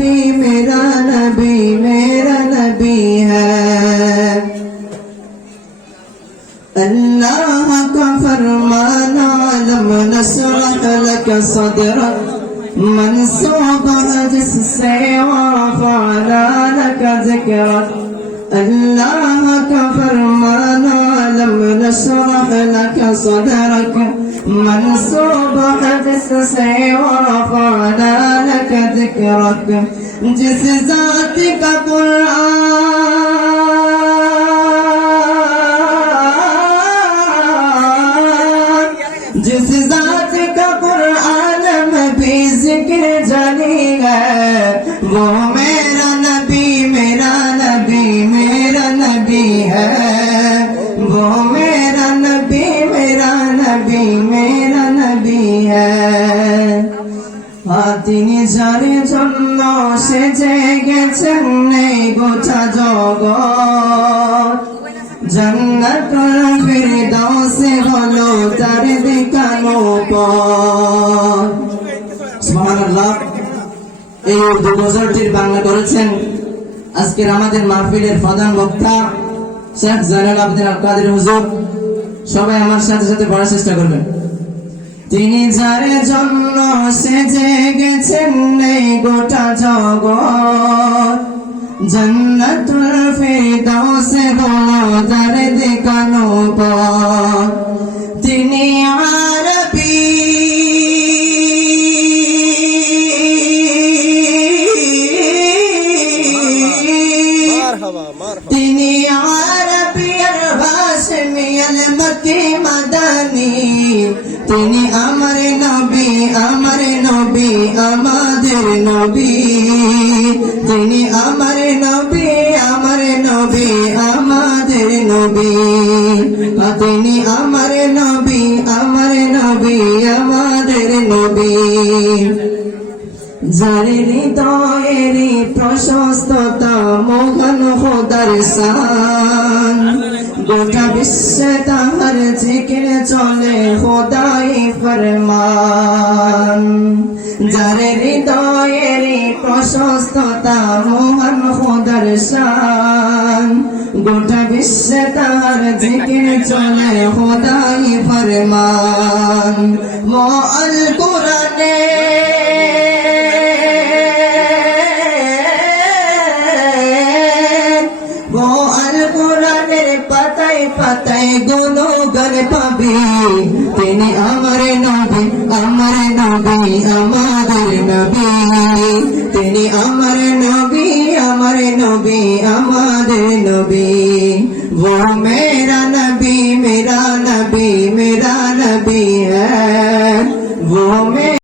नबी मेरा नबी है। अल्लाह का फरमाना लम नशरह लक सदरक, मंसूब है जिससे वरफ़अना लक ज़िक्रक। अल्लाह का फरमाना लम नशरह लक सदरक, मंसूब है जिससे वरफ़अना लक ज़िक्रक। जिस ज़ात का जिस ज़ात का कुरान में भी जिक्र जानी है, वो मेरा नबी मेरा नबी मेरा नबी है। वो मेरा नबी मेरा नबी मेरा नबी है। তিনি যারে জন্য সেজে গেছেন নেই গোটা জগৎ, জান্নাতুল ফিরদাউসে হলো তার দেখানো পথ। সুবহানাল্লাহ। এই উর্দু গজলটির বাংলা করেছেন আজকের আমাদের মাহফিলের প্রধান বক্তা শেখ জয়নুল আবেদিন আল কাদের হুজুর। সবাই আমার সাথে সাথে পড়ার চেষ্টা করবেন। তিনি যারে জন্য সেজে গেছেন নেই গোটা জগৎ, জান্নাতুল ফিরদাউসে হলো তার দেখানো পথ। তিনি আরবী তিনি আরবী আর হাশমি আল মক্কি মাদানী। তিনি আমার নবী আমার নবী আমাদের নবী। তিনি আমার নবী আমার নবী আমাদের নবী। তিনি আমার নবী আমার নবী আমাদের নবী। যার হৃদয়েরই প্রশস্ততা মহান খোদার শান, গোটা বিশ্বে তাহার জিকির চলে খোদাই ফরমান। যার হৃদয়েরই প্রশস্ততা মহান খোদার শান, গোটা বিশ্বে তাহার জিকির চলে খোদাই ফরমান। ও আল কুরআনে পাতায় পাতায় গুণগান পাবি। তিনি আমার নবী আমার নবী আমাদের নবী। তিনি আমার নবী আমার নবী আমাদের নবী। वो मेरा नबी मेरा नबी मेरा नबी है।